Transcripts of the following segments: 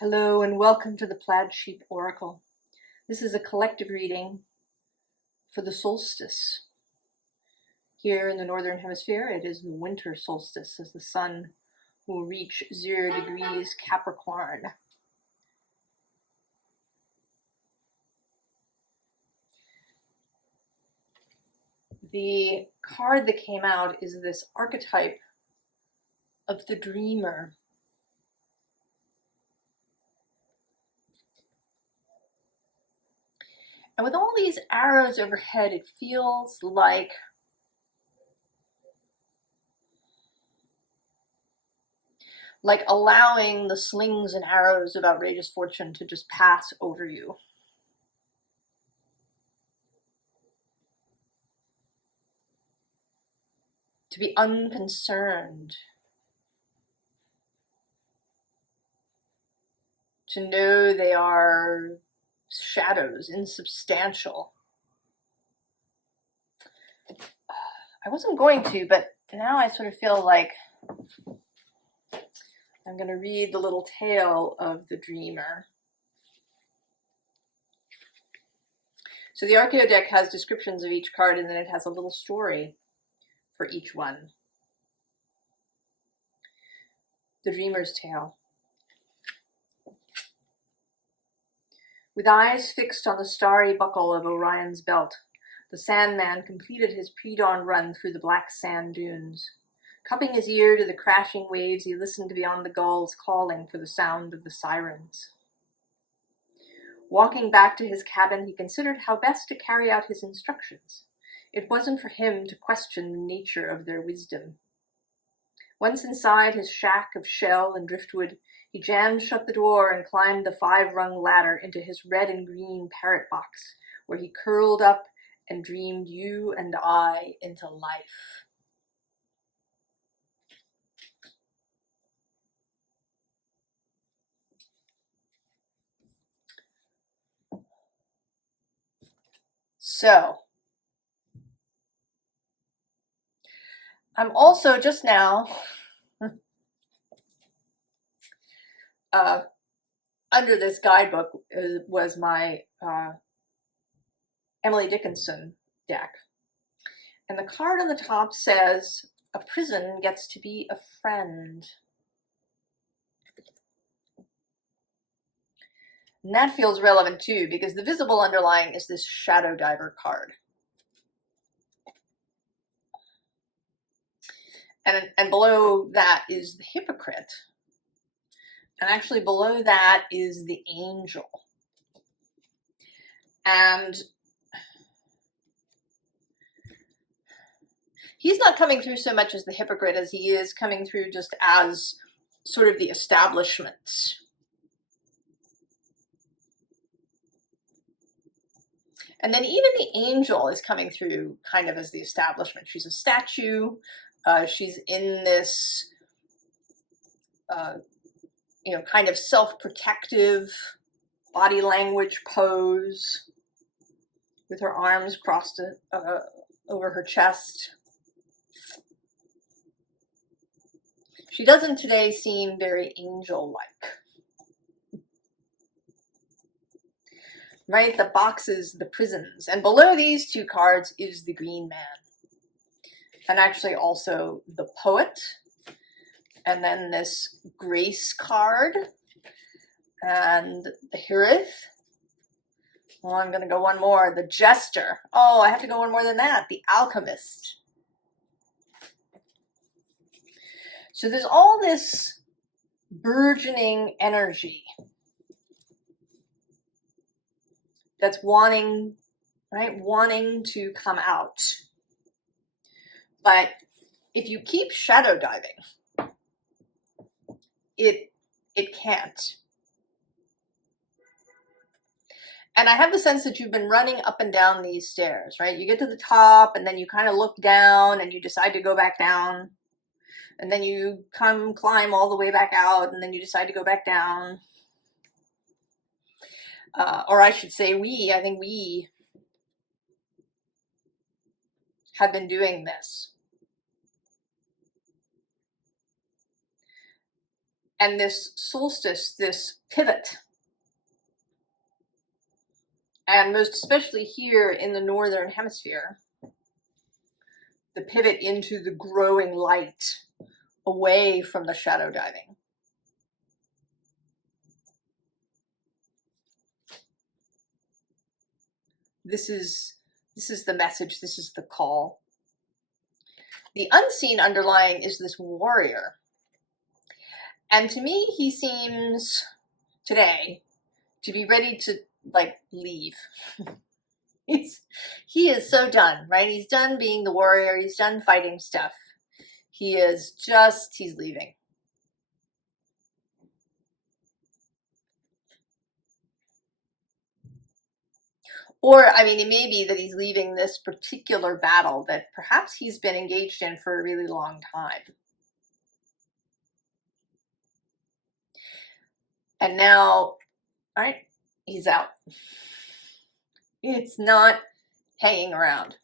Hello and welcome to the Plaid Sheep Oracle. This is a collective reading for the solstice. Here in the Northern Hemisphere, it is the winter solstice as the sun will reach 0 degrees Capricorn. The card that came out is this archetype of the dreamer. And with all these arrows overhead, it feels like allowing the slings and arrows of outrageous fortune to just pass over you. To be unconcerned. To know they are shadows, insubstantial. I wasn't going to, but now I sort of feel like I'm going to read the little tale of the dreamer. So the archeo deck has descriptions of each card, and then it has a little story for each one. The dreamer's tale. With eyes fixed on the starry buckle of Orion's belt, the Sandman completed his pre-dawn run through the black sand dunes. Cupping his ear to the crashing waves, he listened beyond the gulls calling for the sound of the sirens. Walking back to his cabin, he considered how best to carry out his instructions. It wasn't for him to question the nature of their wisdom. Once inside his shack of shell and driftwood, he jammed shut the door and climbed the 5-rung ladder into his red and green parrot box, where he curled up and dreamed you and I into life. So, I'm also just now under this guidebook was my Emily Dickinson deck. And the card on the top says, a prison gets to be a friend. And that feels relevant too, because the visible underlying is this Shadow Diver card. And below that is the Hypocrite. And actually below that is the Angel. And he's not coming through so much as the Hypocrite as he is coming through just as sort of the establishment. And then even the Angel is coming through kind of as the establishment. She's a statue. She's in this, kind of self-protective body language pose with her arms crossed over her chest. She doesn't today seem very angel-like. Right, the boxes, the prisons. And below these two cards is the Green Man. And actually also the Poet. And then this Grace card. And the Hirith. Well, I'm going to go one more. The Jester. Oh, I have to go one more than that. The Alchemist. So there's all this burgeoning energy that's wanting to come out. But if you keep shadow diving, it can't. And I have the sense that you've been running up and down these stairs, right? You get to the top and then you kind of look down and you decide to go back down. And then you climb all the way back out and then you decide to go back down. Or I should say I think we have been doing this. and this solstice, this pivot. And most especially here in the northern hemisphere, the pivot into the growing light, away from the shadow diving. This is the message, this is the call. The unseen underlying is this warrior. And to me, he seems today to be ready to like leave. He is so done, right? He's done being the warrior, he's done fighting stuff. He's leaving. Or, I mean, it may be that he's leaving this particular battle that perhaps he's been engaged in for a really long time. And now, all right, he's out. It's not hanging around.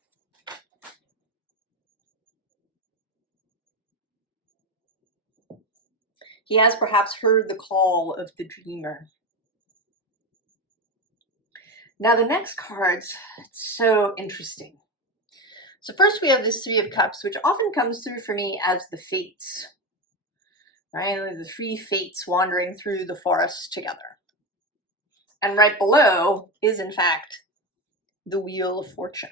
He has perhaps heard the call of the dreamer. Now the next cards, it's so interesting. So first we have this Three of Cups, which often comes through for me as the fates, right? The three fates wandering through the forest together. And right below is, in fact, the Wheel of Fortune.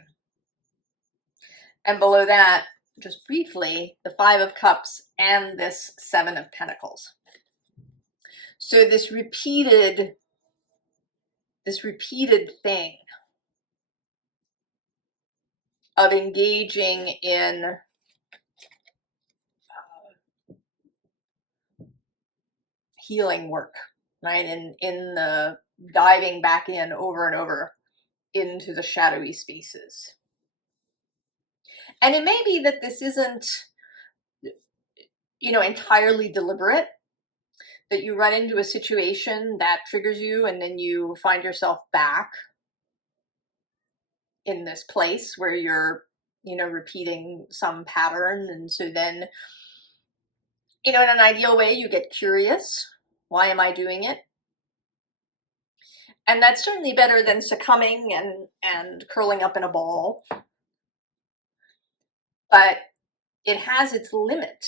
And below that, just briefly, the Five of Cups and this Seven of Pentacles. So this repeated thing of engaging in healing work, right? In the diving back in over and over into the shadowy spaces. And it may be that this isn't, entirely deliberate, that you run into a situation that triggers you and then you find yourself back in this place where you're, repeating some pattern. And so then, in an ideal way, you get curious. Why am I doing it? And that's certainly better than succumbing and curling up in a ball. But it has its limit.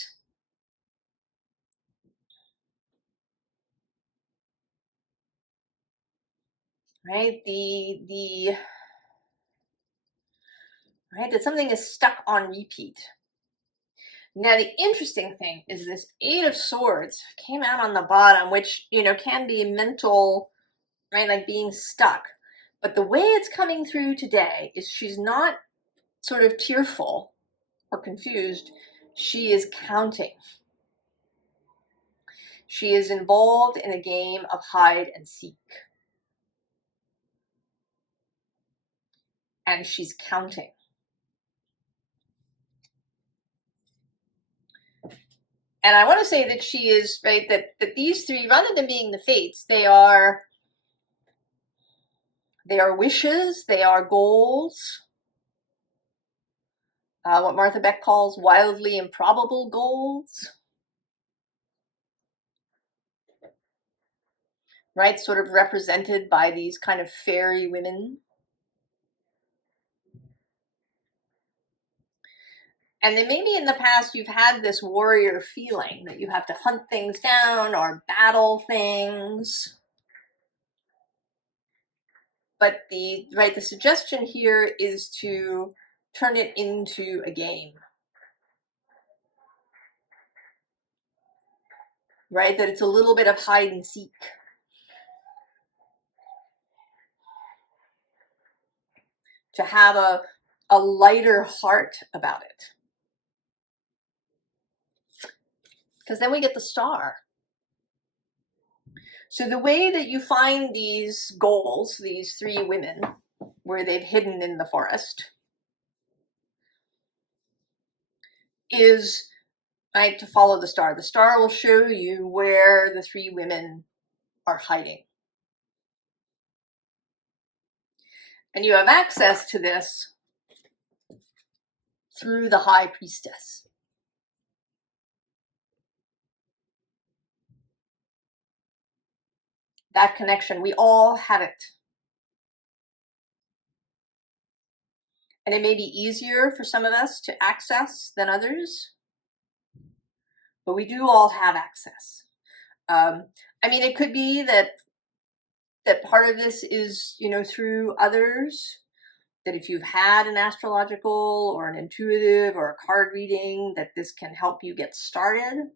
Right? Right? That something is stuck on repeat. Now, the interesting thing is this Eight of Swords came out on the bottom, which, can be mental, right? Like being stuck. But the way it's coming through today is she's not sort of tearful or confused. She is counting. She is involved in a game of hide and seek. And she's counting. And I want to say that she is, right, that these three, rather than being the fates, they are wishes, they are goals. What Martha Beck calls wildly improbable goals. Right, sort of represented by these kind of fairy women. And then maybe in the past you've had this warrior feeling that you have to hunt things down or battle things. But the suggestion here is to turn it into a game. Right, that it's a little bit of hide and seek. To have a lighter heart about it. Because then we get the Star. So the way that you find these goals, these three women, where they've hidden in the forest, is to follow the Star. The Star will show you where the three women are hiding. And you have access to this through the High Priestess. that connection. We all have it. And it may be easier for some of us to access than others, but we do all have access. I mean, it could be that part of this is, you know, through others, that if you've had an astrological or an intuitive or a card reading, that this can help you get started.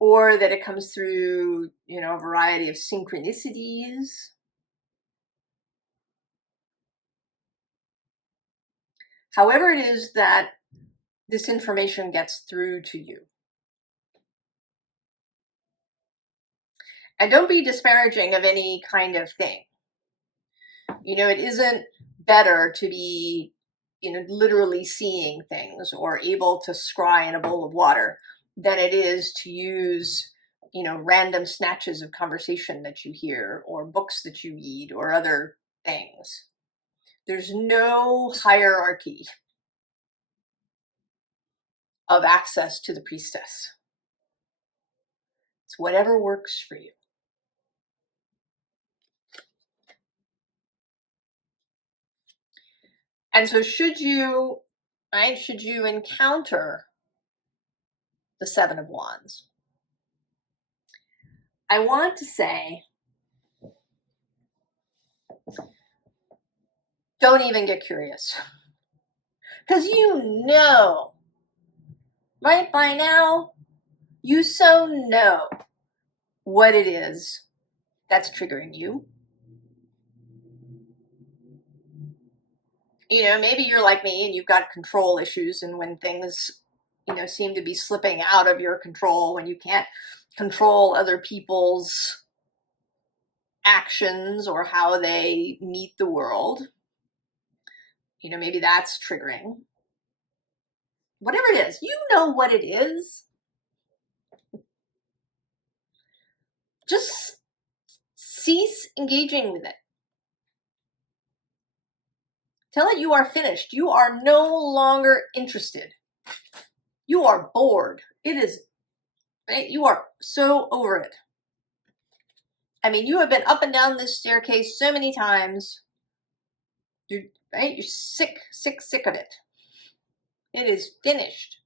Or that it comes through, you know, a variety of synchronicities. However it is that this information gets through to you. And don't be disparaging of any kind of thing. You know, it isn't better to be, you know, literally seeing things or able to scry in a bowl of water than it is to use, you know, random snatches of conversation that you hear or books that you read or other things. There's no hierarchy of access to the priestess. It's whatever works for you. And so should you encounter the Seven of Wands, I want to say, don't even get curious. Because you know, right by now, you so know what it is that's triggering you. You know, maybe you're like me and you've got control issues, and when things, you know, seem to be slipping out of your control, when you can't control other people's actions or how they meet the world, you know, maybe that's triggering. Whatever it is, you know what it is. Just cease engaging with it. Tell it you are finished. You are no longer interested. You are bored. It is, right? You are so over it. I mean, you have been up and down this staircase so many times. You're sick of it. It is finished.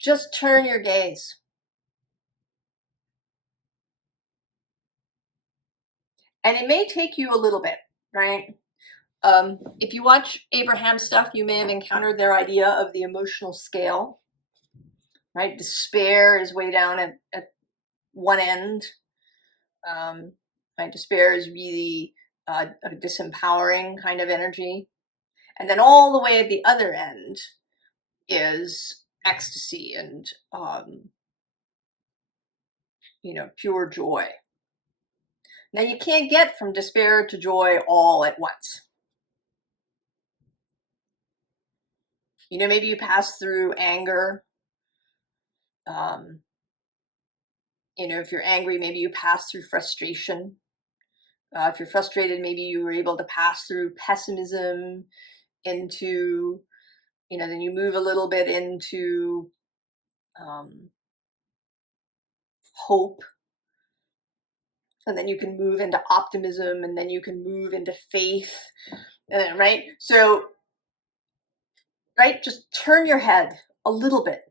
Just turn your gaze. And it may take you a little bit, right? If you watch Abraham stuff, you may have encountered their idea of the emotional scale, right? Despair is way down at one end. Right? Despair is really a disempowering kind of energy. And then all the way at the other end is ecstasy and, you know, pure joy. Now, you can't get from despair to joy all at once. You know, maybe you pass through anger. You know, if you're angry, maybe you pass through frustration. If you're frustrated, maybe you were able to pass through pessimism into, you know, then you move a little bit into hope. And then you can move into optimism, and then you can move into faith, right? So, right, just turn your head a little bit.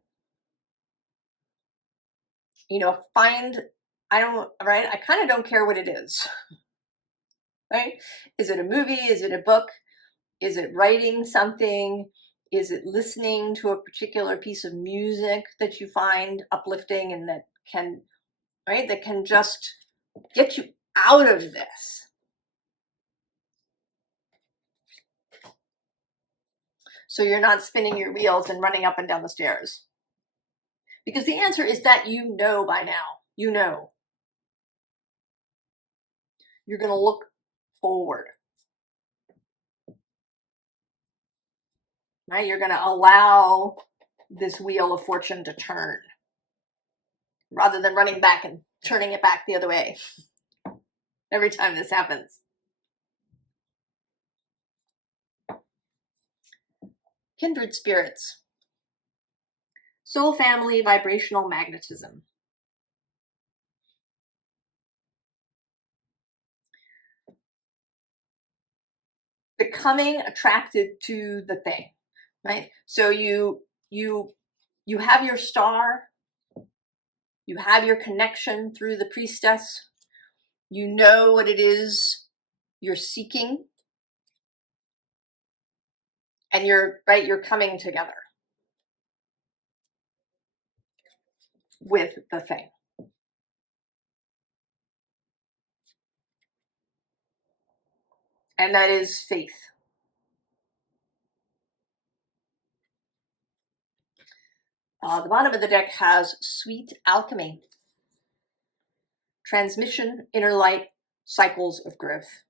You know, I kind of don't care what it is, right? Is it a movie? Is it a book? Is it writing something? Is it listening to a particular piece of music that you find uplifting and that can, right, that can just get you out of this? So you're not spinning your wheels and running up and down the stairs. Because the answer is that you know by now. You know. You're going to look forward. Right? You're going to allow this wheel of fortune to turn rather than running back and turning it back the other way every time this happens. Kindred spirits. Soul family, vibrational magnetism. Becoming attracted to the thing, right? So you have your star, you have your connection through the priestess, you know what it is you're seeking, and you're coming together with the thing. And that is faith. The bottom of the deck has Sweet Alchemy. Transmission, inner light, cycles of growth.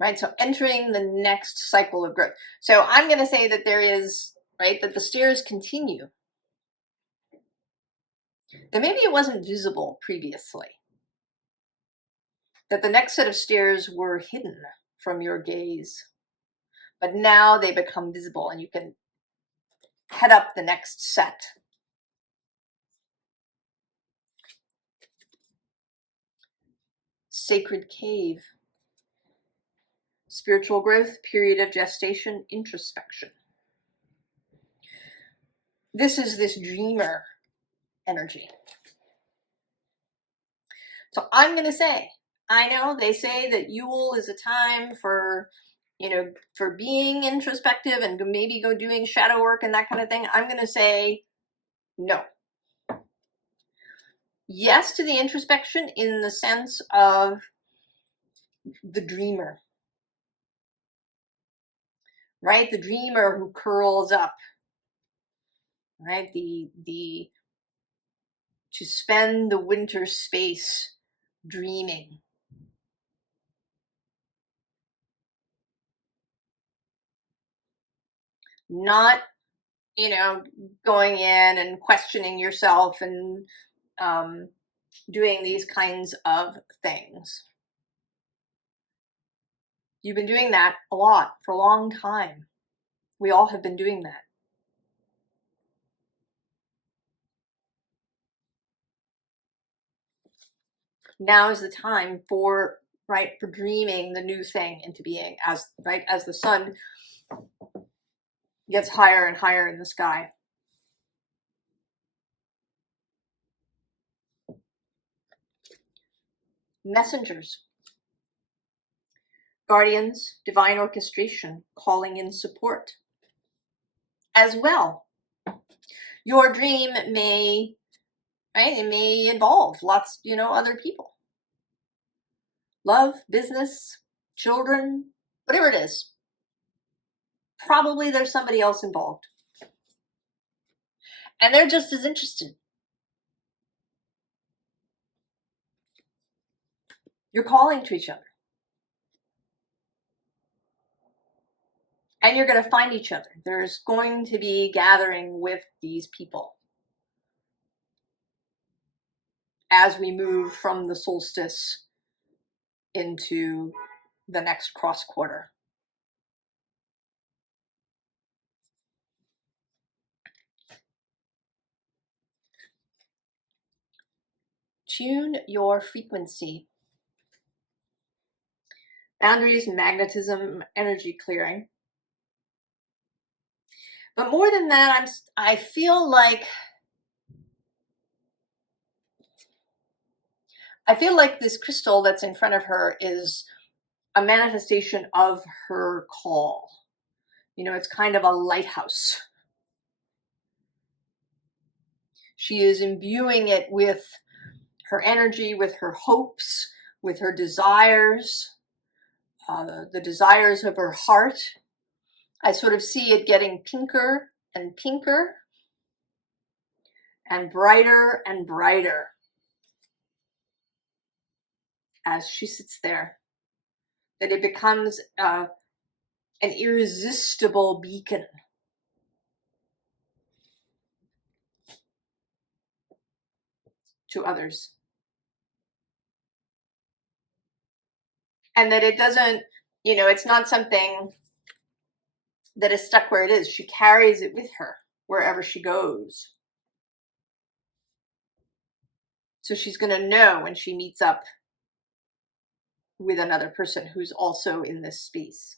Right, so entering the next cycle of growth. So I'm going to say that there is, right, that the stairs continue. That maybe it wasn't visible previously. That the next set of stairs were hidden from your gaze. But now they become visible and you can head up the next set. Sacred cave. Spiritual growth, period of gestation, introspection. This is this dreamer energy. So I'm going to say, I know they say that Yule is a time for, for being introspective and maybe go doing shadow work and that kind of thing. I'm going to say no. Yes to the introspection in the sense of the dreamer, right? The dreamer who curls up, right? To spend the winter space dreaming. Not, going in and questioning yourself and doing these kinds of things. You've been doing that a lot for a long time. We all have been doing that. Now is the time for dreaming the new thing into being, as the sun gets higher and higher in the sky. Messengers, guardians, divine orchestration, calling in support. As well, your dream may, it may involve lots, other people. Love, business, children, whatever it is. Probably there's somebody else involved. And they're just as interested. You're calling to each other. And you're going to find each other. There's going to be gathering with these people as we move from the solstice into the next cross quarter. Tune your frequency. Boundaries, magnetism, energy clearing. But more than that, I feel like this crystal that's in front of her is a manifestation of her call. It's kind of a lighthouse. She is imbuing it with her energy, with her hopes, with her desires, the desires of her heart. I sort of see it getting pinker and pinker and brighter as she sits there. That it becomes an irresistible beacon. To others. And that it doesn't, you know, it's not something that is stuck where it is. She carries it with her wherever she goes. So she's going to know when she meets up with another person who's also in this space.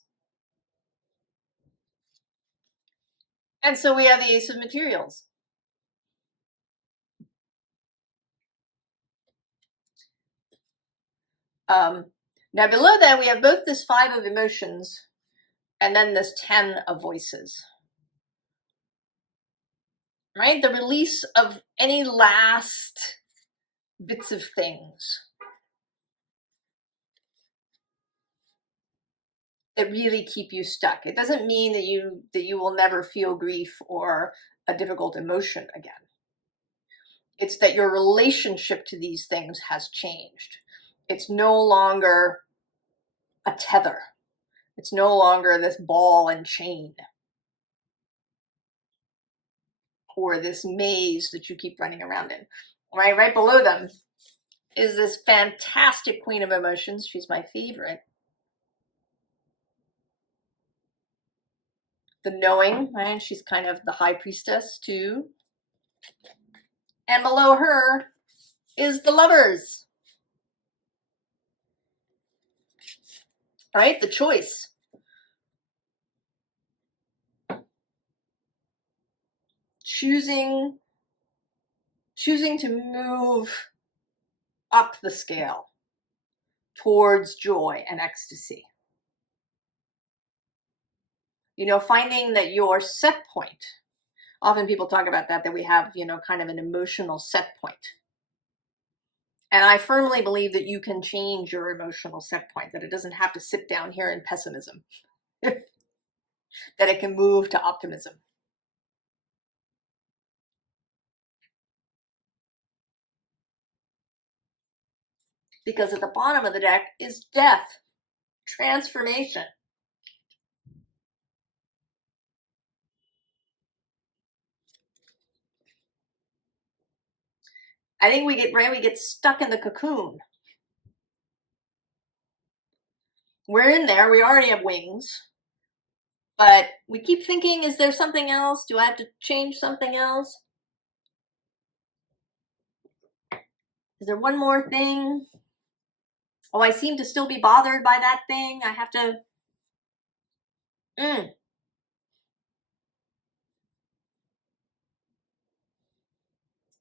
And so we have the Ace of Materials. Now below that we have both this 5 of emotions and then this 10 of voices. Right? The release of any last bits of things that really keep you stuck. It doesn't mean that you will never feel grief or a difficult emotion again. It's that your relationship to these things has changed. It's no longer a tether. It's no longer this ball and chain or this maze that you keep running around in. Right below them is this fantastic Queen of Emotions. She's my favorite. The Knowing, right? She's kind of the High Priestess too. And below her is the Lovers. Right? The choice. Choosing to move up the scale towards joy and ecstasy. You know, finding that your set point, often people talk about that we have, you know, kind of an emotional set point. And I firmly believe that you can change your emotional set point, that it doesn't have to sit down here in pessimism, that it can move to optimism. Because at the bottom of the deck is death, transformation. I think we get stuck in the cocoon. We're in there, we already have wings, but we keep thinking, is there something else? Do I have to change something else? Is there one more thing? Oh, I seem to still be bothered by that thing. I have to.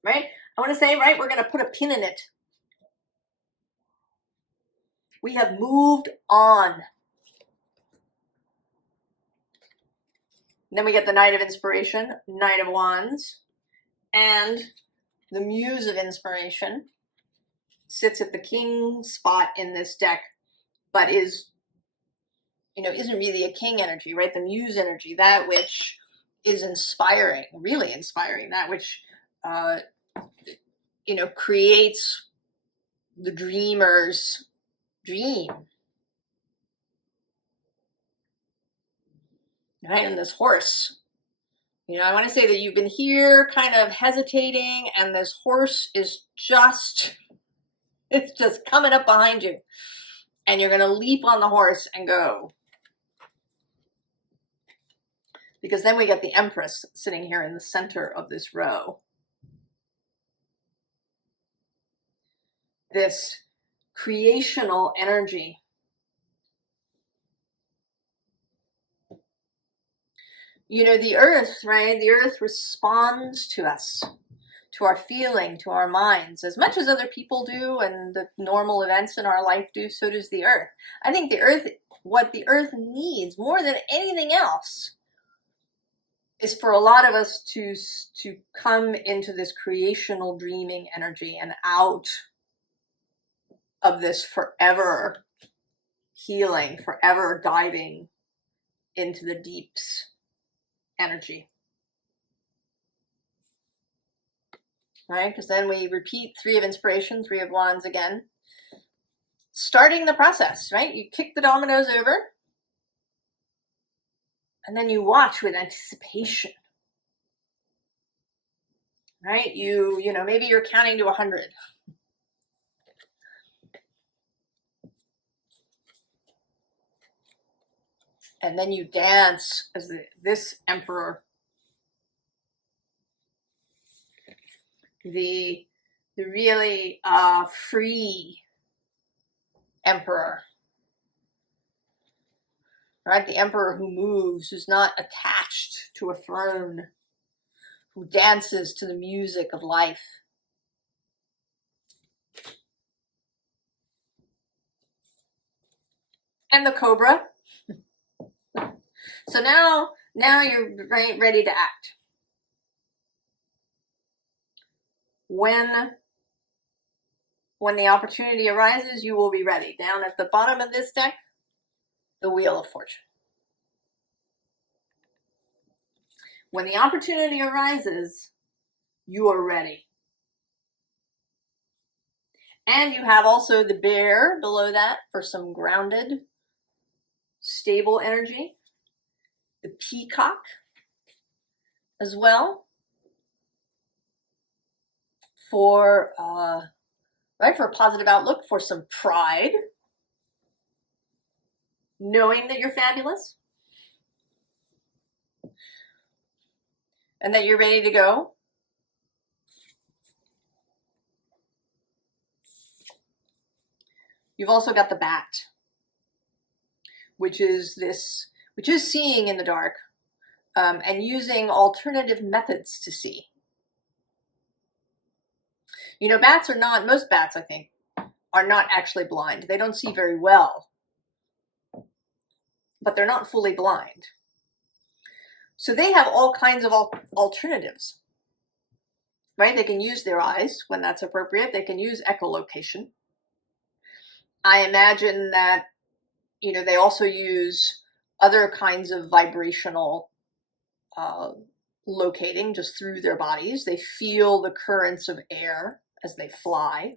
Right? I want to say, right, we're going to put a pin in it. We have moved on. And then we get the Knight of Inspiration, Knight of Wands, and the Muse of Inspiration sits at the king spot in this deck, but is, you know, isn't really a king energy, right? The Muse energy, that which is inspiring, really inspiring, that which, you know, creates the dreamer's dream. Right? And this horse. You know, I want to say that you've been here kind of hesitating, and this horse is just, it's just coming up behind you. And you're going to leap on the horse and go. Because then we get the Empress sitting here in the center of this row. This creational energy. You know, the earth, right? The earth responds to us, to our feeling, to our minds, as much as other people do and the normal events in our life do, so does the earth. I think the earth, what the earth needs more than anything else, is for a lot of us to come into this creational dreaming energy and out of this forever healing, forever diving into the deeps energy. Right? Because then we repeat 3 of Inspiration, 3 of Wands again. Starting the process, right? You kick the dominoes over, and then you watch with anticipation. Right? You know, maybe you're counting to 100. And then you dance as this emperor, the really free emperor, right? The emperor who moves, who's not attached to a throne, who dances to the music of life. And the cobra. So now you're ready to act. When the opportunity arises, you will be ready. Down at the bottom of this deck, the Wheel of Fortune. When the opportunity arises, you are ready. And you have also the Bear below that for some grounded, stable energy. The Peacock as well for for a positive outlook, for some pride, knowing that you're fabulous and that you're ready to go. You've also got the Bat, which is seeing in the dark and using alternative methods to see. You know, bats are not, most bats, I think, are not actually blind. They don't see very well, but they're not fully blind. So they have all kinds of alternatives, right? They can use their eyes when that's appropriate. They can use echolocation. I imagine that, you know, they also use other kinds of vibrational locating just through their bodies. They feel the currents of air as they fly.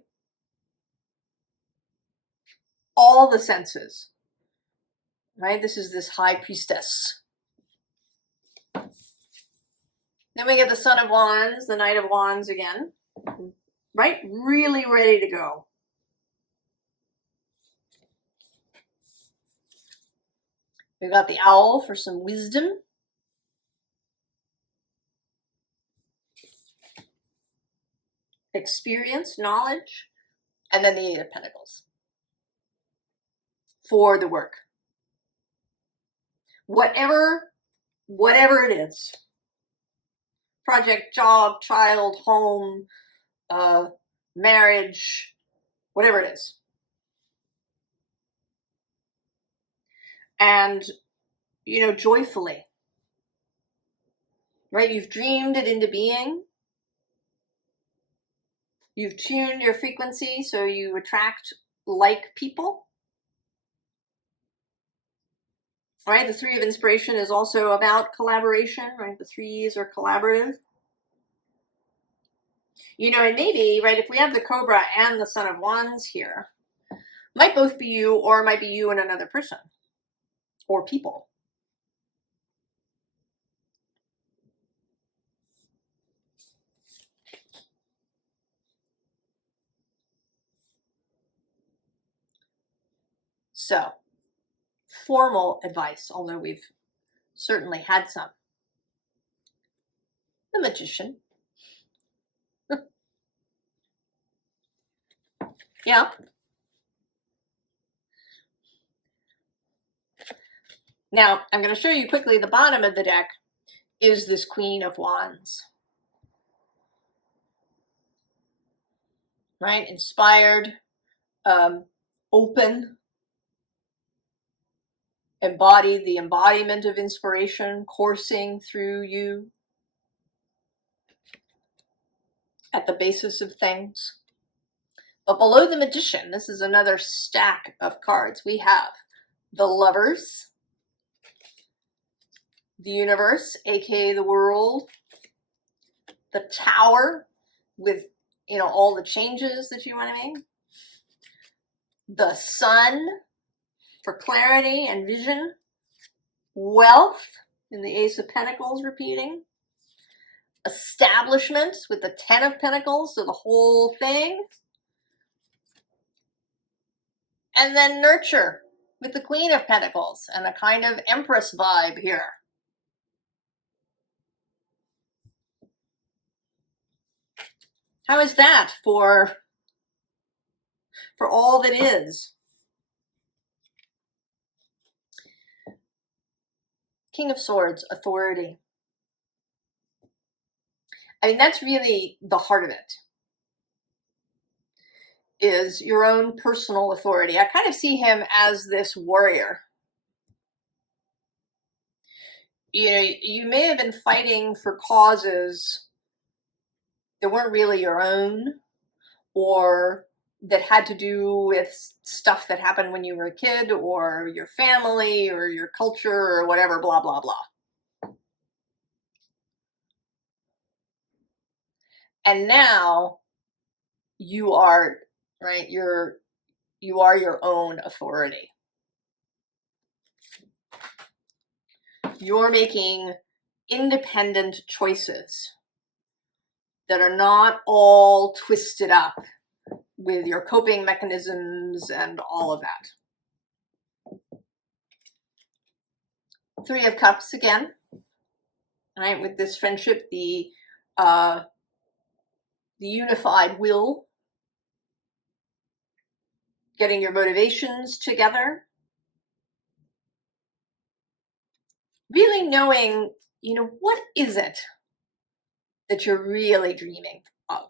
All the senses, right? This is this high priestess. Then we get the Son of Wands, the Knight of Wands again, right? Really ready to go. We've got the Owl for some wisdom. Experience, knowledge, and then the Eight of Pentacles for the work. Whatever it is. Project, job, child, home, marriage, whatever it is. And, you know, joyfully, right? You've dreamed it into being. You've tuned your frequency so you attract like people. Right? The Three of Inspiration is also about collaboration, right? The threes are collaborative. You know, and maybe, right, if we have the Cobra and the Son of Wands here, might both be you, or it might be you and another person or people. So, formal advice, although we've certainly had some. The Magician. Yeah. Now, I'm going to show you quickly the bottom of the deck is this Queen of Wands. Right? Inspired, open, embodied, the embodiment of inspiration coursing through you at the basis of things. But below the Magician, this is another stack of cards. We have the Lovers, the Universe, aka the world, the Tower with, you know, all the changes that you want to make, the Sun for clarity and vision, wealth in the Ace of Pentacles repeating, establishment with the Ten of Pentacles, so the whole thing, and then nurture, with the Queen of Pentacles and a kind of Empress vibe here. How is that for all that is? King of Swords, authority. I mean, that's really the heart of it, is your own personal authority. I kind of see him as this warrior. You know, you may have been fighting for causes that weren't really your own, or that had to do with stuff that happened when you were a kid, or your family, or your culture, or whatever, blah, blah, blah. And now you are, right, you are your own authority. You're making independent choices that are not all twisted up with your coping mechanisms and all of that. Three of Cups again, right? With this friendship, the unified will, getting your motivations together, really knowing, you know, what is it that you're really dreaming of?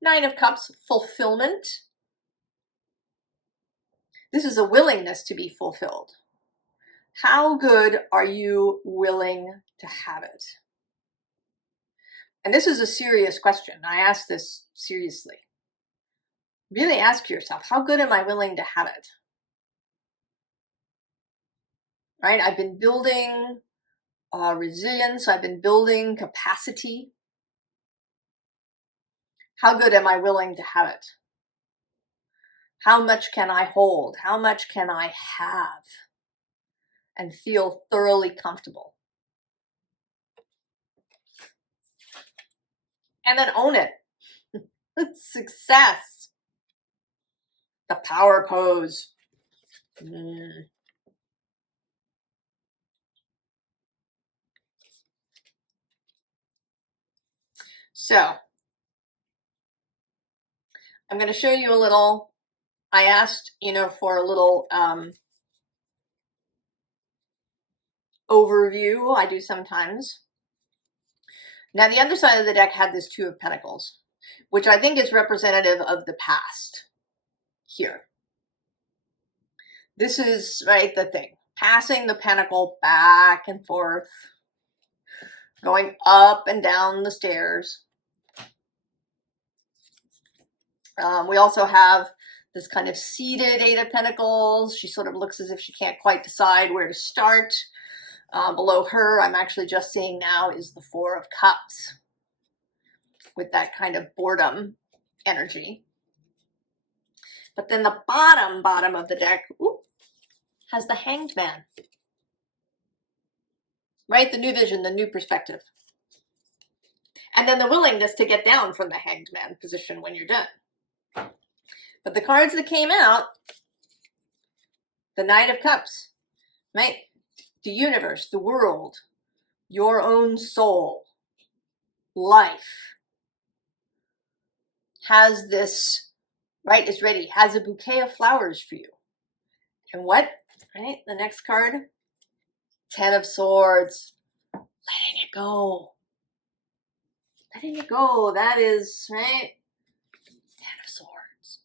Nine of Cups, fulfillment. This is a willingness to be fulfilled. How good are you willing to have it? And this is a serious question. I ask this seriously. Really ask yourself, how good am I willing to have it? Right? I've been building resilience. I've been building capacity. How good am I willing to have it? How much can I hold? How much can I have and feel thoroughly comfortable? And then own it. Success. The power pose. So I'm going to show you a little. I asked, you know, for a little overview. I do sometimes. Now, the other side of the deck had this Two of Pentacles, which I think is representative of the past here. This is, right, the thing. Passing the pentacle back and forth, going up and down the stairs. We also have this kind of seated Eight of Pentacles. She sort of looks as if she can't quite decide where to start. Below her, I'm actually just seeing now, is the Four of Cups with that kind of boredom energy. But then the bottom of the deck has the Hanged Man. Right? The new vision, the new perspective. And then the willingness to get down from the Hanged Man position when you're done. But the cards that came out, the Knight of Cups, right? The universe, the world, your own soul, life, has this, right, is ready, has a bouquet of flowers for you. And what, right, the next card, Ten of Swords, letting it go. Letting it go, that is, right, Ten of Swords.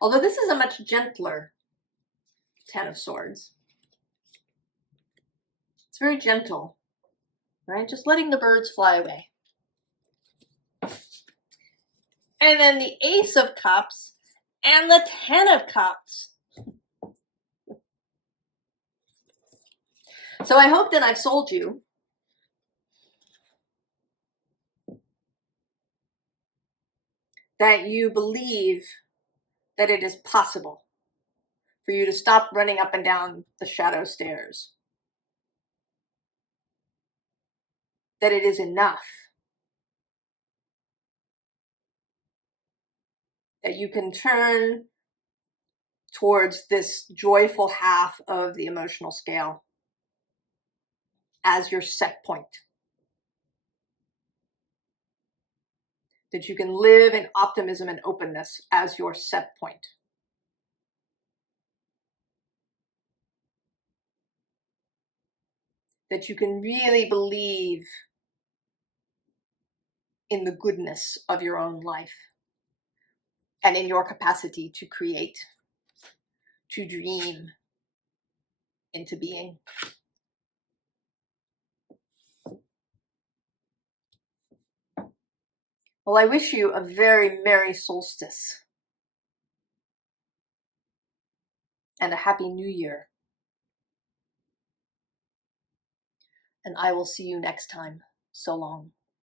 Although this is a much gentler Ten of Swords. It's very gentle, right? Just letting the birds fly away. And then the Ace of Cups and the Ten of Cups. So I hope that I've sold you that you believe that it is possible for you to stop running up and down the shadow stairs. That it is enough that you can turn towards this joyful half of the emotional scale as your set point. That you can live in optimism and openness as your set point. That you can really believe in the goodness of your own life and in your capacity to create, to dream into being. Well, I wish you a very merry solstice and a happy new year. And I will see you next time. So long.